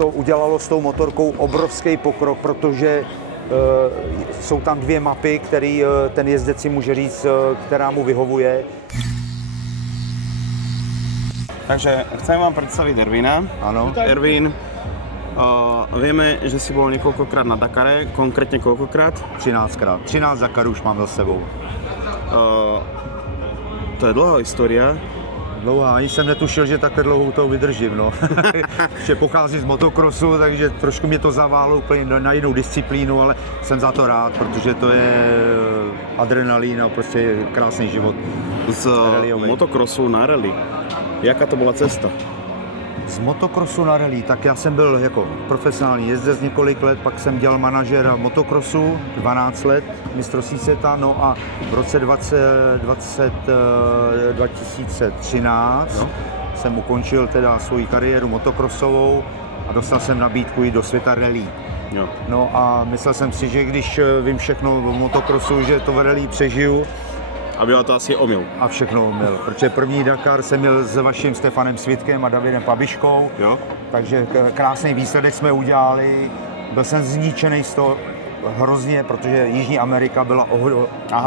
to udělalo s tou motorkou obrovský pokrok, protože jsou tam dvě mapy, který ten jezdec si může říct, která mu vyhovuje. Takže chcem vám predstaviť Ervína. Áno. Ervín, vieme, že si bol niekoľkokrát na Dakare, konkrétne koľkokrát? 13krát. 13 Dakarů už mám za sebou. To je dlhá história. Dlouhá, ani jsem netušil, že takhle dlouho to vydržím, no. Že pocházím z motokrosu, takže trošku mě to zaválo úplně na jinou disciplínu, ale jsem za to rád, protože to je adrenalín a prostě krásný život. Z motokrosu na rally. Jaká to byla cesta? Z motokrosu na rally, tak já jsem byl jako profesionální jezdec několik let, pak jsem dělal manažera motokrosu 12 let, mistrovství světa, no a v roce 2013 jsem ukončil teda svoji kariéru motokrosovou a dostal jsem nabídku jít do světa rally. Jo. No a myslel jsem si, že když vím všechno o motokrosu, že to v rally přežiju. A bylo to asi omyl. A všechno omyl, protože první Dakar jsem měl s vaším Stefanem Svitkem a Davidem Pabiškou, jo. Takže krásný výsledek jsme udělali. Byl jsem zničený z toho hrozně, protože Jižní Amerika byla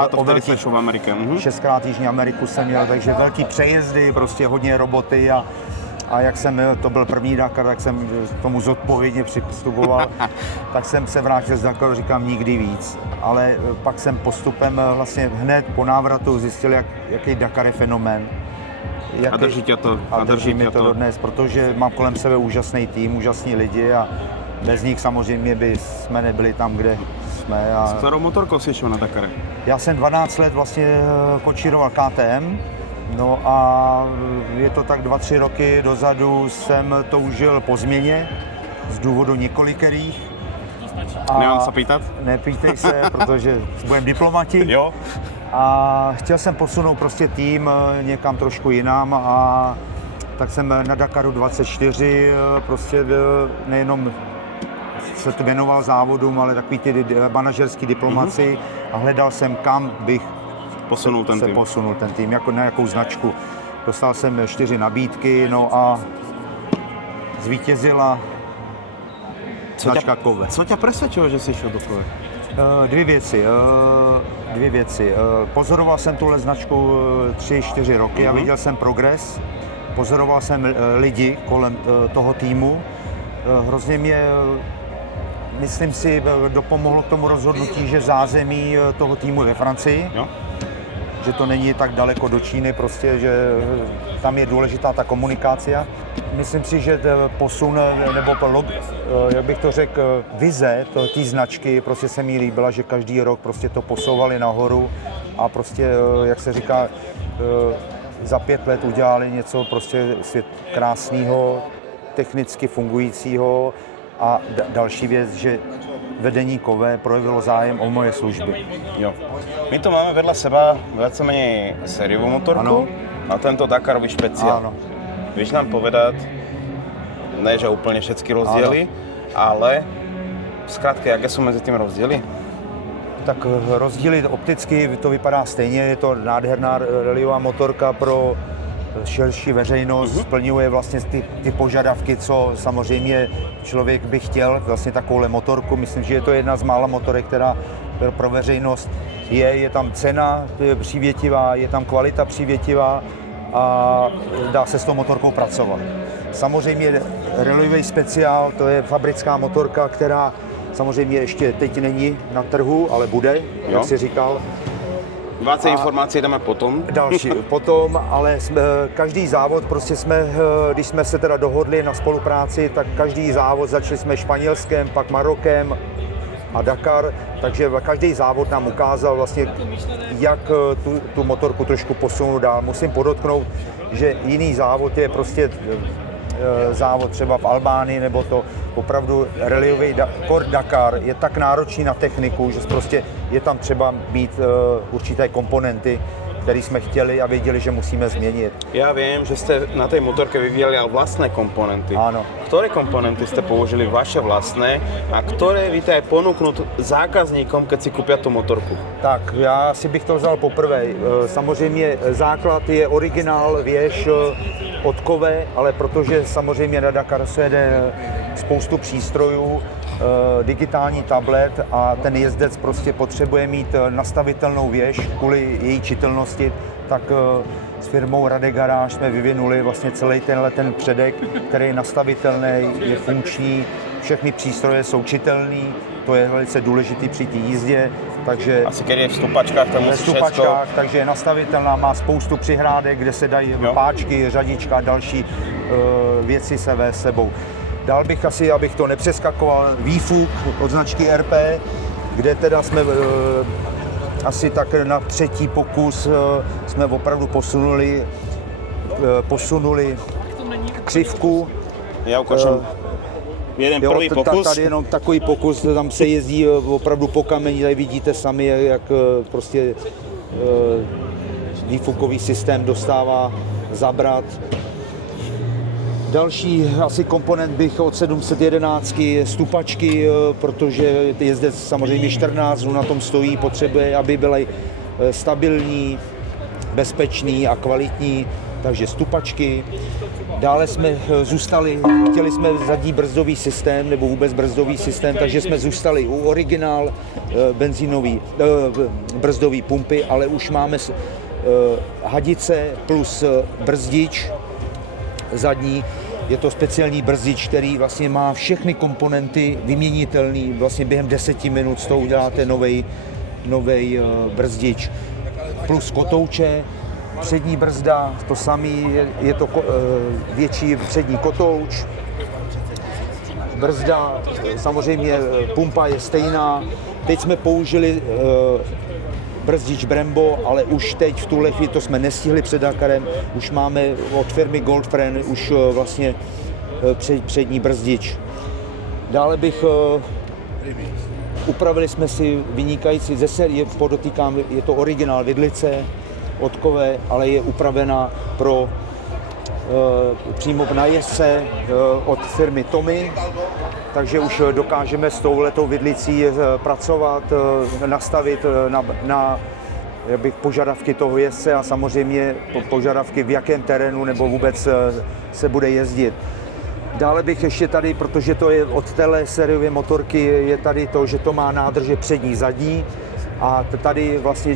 to vtedy jsi v Americe. 6krát Jižní Ameriku jsem měl, takže velký přejezdy, prostě hodně roboty a jak jsem, to byl první Dakar, tak jsem tomu zodpovědně přistupoval, tak jsem se vrátil z Dakaru, říkám nikdy víc. Ale pak jsem postupem vlastně hned po návratu zjistil, jaký Dakar je fenomén. A drží tě to. A drží mě to dodnes, protože mám kolem sebe úžasný tým, úžasní lidi a bez nich samozřejmě by jsme nebyli tam, kde jsme. S kterou motorkou jsi šel na Dakare? Já jsem 12 let vlastně končíroval KTM. No a je to tak 2-3 roky dozadu jsem to užil po změně z důvodu několikerých. Nemám se pýtat? Nepýtej se, protože budeme diplomati. Jo. A chtěl jsem posunout prostě tým někam trošku jinam a tak jsem na Dakaru 24 prostě nejenom se to věnoval závodům, ale takový ty manažerský diplomaci a hledal jsem, kam bych posunul ten tým, jako na jakou značku. Dostal jsem 4 nabídky, no a zvítězila značka Kove. Co tě přesvědčilo, že jsi šel do Kove? Dvě věci. Pozoroval jsem tuhle značku 3-4 roky a viděl jsem progres. Pozoroval jsem lidi kolem toho týmu. Hrozně mě, myslím si, dopomohlo k tomu rozhodnutí, že zázemí toho týmu je ve Francii. Jo. Že to není tak daleko do Číny, prostě, že tam je důležitá ta komunikace. Myslím si, že posun, nebo jak bych to řekl, vize té značky prostě se mi líbila, že každý rok prostě to posouvali nahoru a prostě, jak se říká, za 5 let udělali něco prostě krásného, technicky fungujícího a další věc, že vedení Kove projevilo zájem o moje služby. Jo. My tu máme vedľa seba viac menej sériovú motorku, ano. A tento Dakarový špeciál. Áno. Víš nám povedať, ne že úplne všetky rozdiely, ale zkrátka, jaké sú mezi tým rozdiely? Tak rozdíly opticky to vypadá stejně, je to nádherná rallyová motorka pro širší veřejnost, splňuje vlastně ty požadavky, co samozřejmě člověk by chtěl, vlastně takovouhle motorku. Myslím, že je to jedna z mála motorek, která pro veřejnost je tam cena přívětivá, je tam kvalita přívětivá a dá se s tou motorkou pracovat. Samozřejmě rallyový speciál, to je fabrická motorka, která samozřejmě ještě teď není na trhu, ale bude, jak jsi říkal. Více informací dáme potom. Další potom, ale každý závod, prostě když jsme se teda dohodli na spolupráci, tak každý závod začali jsme Španělskem, pak Marokem a Dakar, takže každý závod nám ukázal vlastně, jak tu motorku trošku posunout dál. Musím podotknout, že jiný závod je prostě závod třeba v Albánii, nebo to opravdu rallyový Dakar je tak náročný na techniku, že prostě je tam třeba mít určité komponenty, které jsme chtěli a věděli, že musíme změnit. Já vím, že jste na té motorke vyvíjeli ale vlastné komponenty. Áno. Které komponenty jste použili vaše vlastné a které víte aj ponúknuť zákazníkom, keď si koupí tu motorku? Tak, já si bych to vzal poprvé. Samozřejmě základ je originál věž odkové, ale protože samozřejmě na Dakar se jede spoustu přístrojů, digitální tablet a ten jezdec prostě potřebuje mít nastavitelnou věž kvůli její čitelnosti, tak s firmou Rade Garage jsme vyvinuli vlastně celý ten předek, který je nastavitelný, je funkční, všechny přístroje jsou čitelný, to je velice důležitý při té jízdě, takže asi když je v stupačkách, tam musí všecko. Takže je nastavitelná, má spoustu přihrádek, kde se dají páčky, řadička a další věci se vést sebou. Dál bych asi, abych to nepřeskakoval, výfuk od značky RP, kde teda jsme asi tak na třetí pokus jsme opravdu posunuli křivku. Já ukážem jeden první pokus. Tady jenom takový pokus, tam se jezdí opravdu po kameni, tady vidíte sami, jak prostě výfukový systém dostává zabrat. Další asi komponent bych od 711 stupačky, protože jezdec samozřejmě 14 dnů na tom stojí, potřebuje, aby byly stabilní, bezpečný a kvalitní, takže stupačky. Dále jsme chtěli jsme zadní brzdový systém, nebo vůbec brzdový systém, takže jsme zůstali u originál benzínový brzdový pumpy, ale už máme hadice plus brzdič zadní. Je to speciální brzdič, který vlastně má všechny komponenty vyměnitelný. Vlastně během 10 minut z toho uděláte novej brzdič. Plus kotouče, přední brzda, to samý, je to větší přední kotouč. Brzda, samozřejmě pumpa je stejná. Teď jsme použili brzdič Brembo, ale už teď v tuhle chvíli, to jsme nestihli před Dakarem, už máme od firmy Goldfriend už vlastně přední brzdič. Dále bych upravili jsme si vynikající ze série, podotýkám, je to originál vidlice odkové, ale je upravena pro přímo na jezdce od firmy Tommy, takže už dokážeme s touhletou vidlicí pracovat, nastavit na požadavky toho jezdce a samozřejmě požadavky v jakém terénu nebo vůbec se bude jezdit. Dále bych ještě tady, protože to je od téhle sériové motorky, je tady to, že to má nádrže přední, zadní a tady vlastně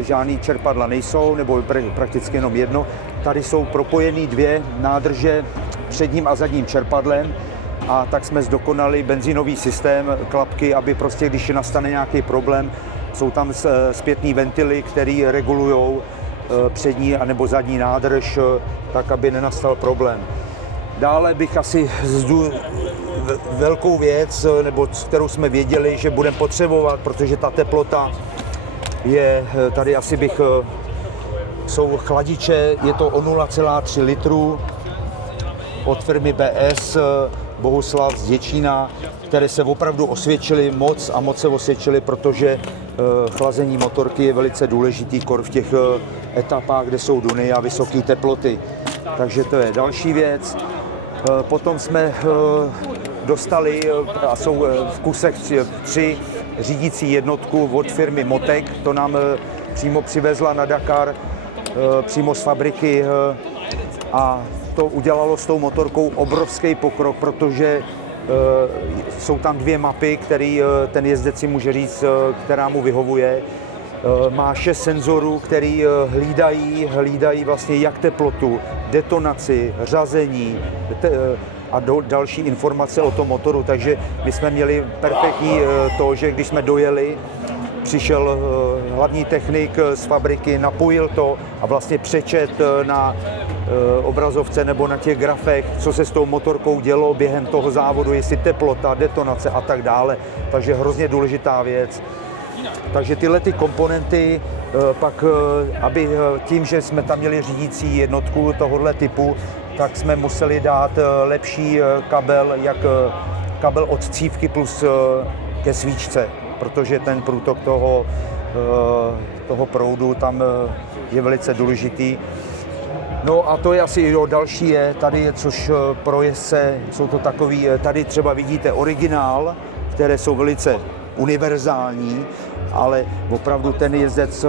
žádný čerpadla nejsou, nebo prakticky jenom jedno. Tady jsou propojený dvě nádrže předním a zadním čerpadlem a tak jsme zdokonali benzínový systém, klapky, aby prostě, když nastane nějaký problém, jsou tam zpětný ventily, které regulují přední anebo zadní nádrž, tak aby nenastal problém. Dále bych asi velkou věc, nebo kterou jsme věděli, že budeme potřebovat, protože ta teplota je, tady asi jsou chladiče, je to o 0,3 litru od firmy BS Bohuslav z Děčína, které se opravdu osvědčily moc se osvědčily, protože chlazení motorky je velice důležitý v těch etapách, kde jsou duny a vysoké teploty. Takže to je další věc. Potom jsme dostali, a jsou v kusech 3 řídící jednotku od firmy Motek, to nám přímo přivezla na Dakar, přímo z fabriky a to udělalo s tou motorkou obrovský pokrok, protože jsou tam 2 mapy, které ten jezdec si může říct, která mu vyhovuje. Má 6 senzorů, který hlídají vlastně jak teplotu, detonaci, řazení a další informace o tom motoru. Takže my jsme měli perfektní to, že když jsme dojeli, přišel hlavní technik z fabriky, napojil to a vlastně přečet na obrazovce nebo na těch grafech, co se s tou motorkou dělo během toho závodu, jestli teplota, detonace a tak dále. Takže hrozně důležitá věc. Takže tyhle ty komponenty, pak aby tím, že jsme tam měli řídící jednotku tohohle typu, tak jsme museli dát lepší kabel, jak kabel od cívky plus ke svíčce, protože ten průtok toho proudu tam je velice důležitý. No a to je asi další je, tady je, což pro jezdce jsou to takový, tady třeba vidíte originál, které jsou velice univerzální, ale opravdu ten jezdec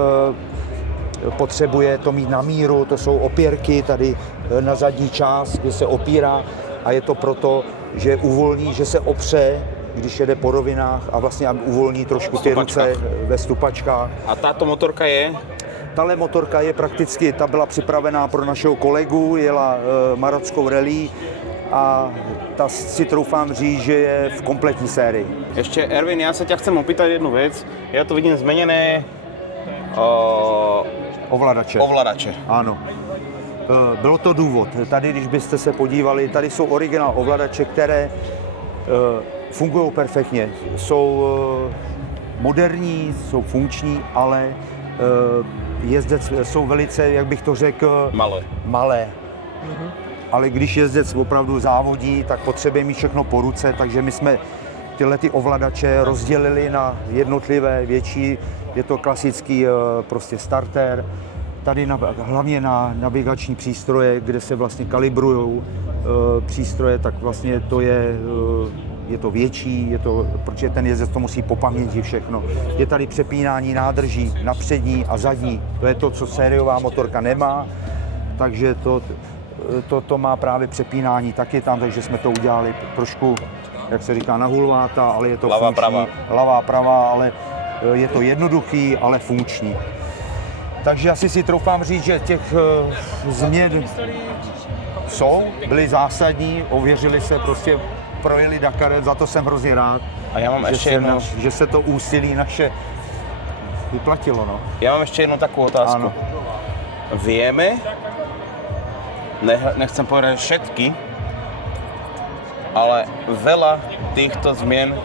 potřebuje to mít na míru, to jsou opěrky tady na zadní část, kde se opírá a je to proto, že uvolní, že se opře, když jede po rovinách a vlastně uvolní trošku ty ruce ve stupačkách. A táto motorka je? Tahle motorka je prakticky, ta byla připravená pro našeho kolegu, jela marockou rally a ta si troufám říct, že je v kompletní sérii. Ešte, Erwin, ja sa ťa chcem opýtať jednu vec. Ja tu vidím zmenené ovladače. Ano. Bylo to důvod. Tady, když byste se podívali, tady jsou originál ovladače, které fungují perfektně. Jsou moderní, jsou funkční, ale jezdec jsou velice, jak bych to řekl, malé. Ale když jezdec opravdu závodí, tak potřebuje mít všechno po ruce, takže my jsme tyhle ty ovladače rozdělili na jednotlivé větší. Je to klasický prostě starter. Tady hlavně na navigační přístroje, kde se vlastně kalibrují přístroje, tak vlastně to je to větší, protože ten jezdec to musí po paměti všechno. Je tady přepínání nádrží na přední a zadní. To je to, co sériová motorka nemá, takže to má právě přepínání taky tam, takže jsme to udělali trošku, jak se říká, na hulváta, ale je to funkční. Lavá, pravá, ale je to jednoduchý, ale funkční. Takže asi si troufám říct, že těch změn byly zásadní, ověřili se, prostě projeli Dakar, za to jsem hrozně rád. A já mám že se to úsilí naše vyplatilo. No. Ja mám ešte jednu takú otázku. Áno. Vieme, nechcem povedať všetky, ale veľa týchto zmien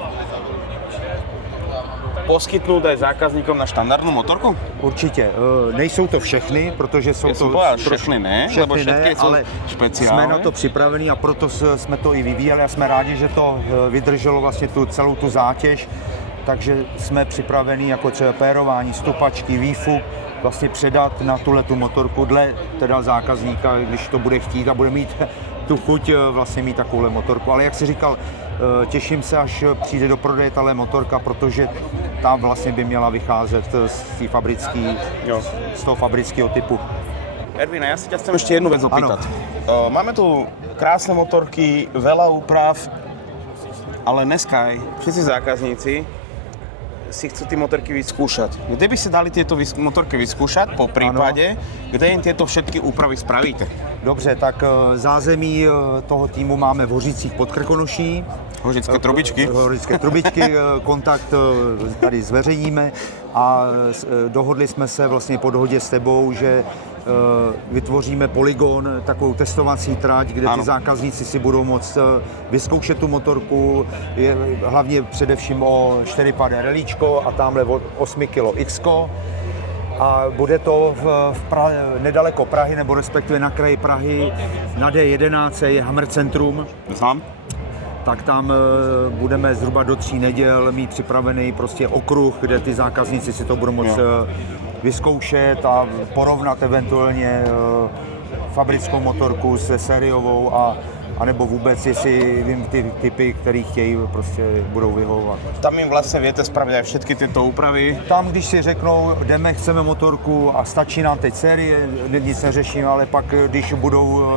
poskytnout aj zákazníkom na štandardnú motorku? Určitě. Nejsou to všechny, protože jsou to... Všechny ne, lebo všetky jsou špeciálne. Jsme na to připravení a proto jsme to i vyvíjeli a jsme rádi, že to vydrželo vlastně celou tu zátěž. Takže jsme připraveni jako třeba pérování, stupačky, výfuk, vlastně předat na tuhletu motorku dle teda zákazníka, když to bude chtít a bude mít tu chuť vlastně mít takovouhle motorku. Ale jak jsi říkal, těším se, až přijde do prodeje tahle motorka, protože ta vlastně by měla vycházet z toho fabrického typu. Erwin, ja si ťa chcem ešte jednu vec opýtať. Máme tu krásne motorky, veľa úprav, ale dneska aj všetci zákazníci si chcú tie motorky vyskúšať. Kde by si dali tieto motorky vyskúšať, po prípade, kde im tieto všetky úpravy spravíte? Dobře, tak zázemí toho týmu máme v Hořicích pod Krkonoší. Hořické trubičky, kontakt tady zveřejníme a dohodli jsme se vlastně po dohodě s tebou, že vytvoříme polygon, takovou testovací trať, kde ty zákazníci si budou moct vyzkoušet tu motorku, hlavně především o 4pad rallyčko a tamhle 8 kg X-ko. A bude to nedaleko Prahy, nebo respektive na kraji Prahy, na D11 je Hammer Centrum. Znám. Tak tam budeme zhruba do 3 neděl mít připravený prostě okruh, kde ty zákazníci si to budou moct vyzkoušet a porovnat eventuálně fabrickou motorku se sériovou a nebo vůbec, jestli vím ty typy, které chtějí, prostě budou vyhovovat. Tam jim vlastně viete spraviť aj všetky tyto úpravy? Tam, když si řeknou, jdeme, chceme motorku a stačí nám teď série, nic neřešíme, ale pak, když budou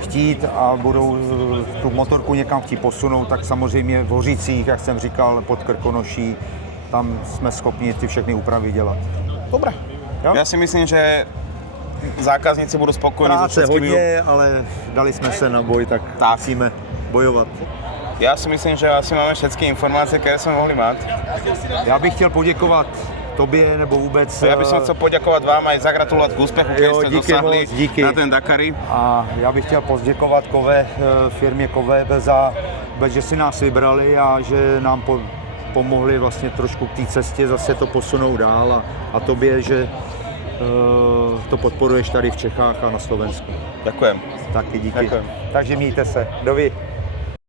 chtít a budou tu motorku někam chtít posunout, tak samozřejmě v Hořicích, jak jsem říkal, pod Krkonoší, tam jsme schopni ty všechny úpravy dělat. Dobre. Ja si myslím, že zákazníci budú spokojní so všetkými. Hodně, ale dali jsme se na boj, tak musíme bojovat. Ja si myslím, že asi máme všetky informácie, ktoré sme mohli mať. Já bych chtěl poděkovat tobě nebo vůbec... Ja bych chcel poďakovať vám aj zagratulovať k úspechu, ktorý ste dosahli na ten Dakari. A já bych chtěl poděkovat firmě Kove že si nás vybrali a že nám pomohli vlastně trošku k té cestě zase to posunout dál a tobě, že to podporuješ tady v Čechách a na Slovensku. Ďakujem. Taky díky. Ďakujem. Takže mějte se. Dovi.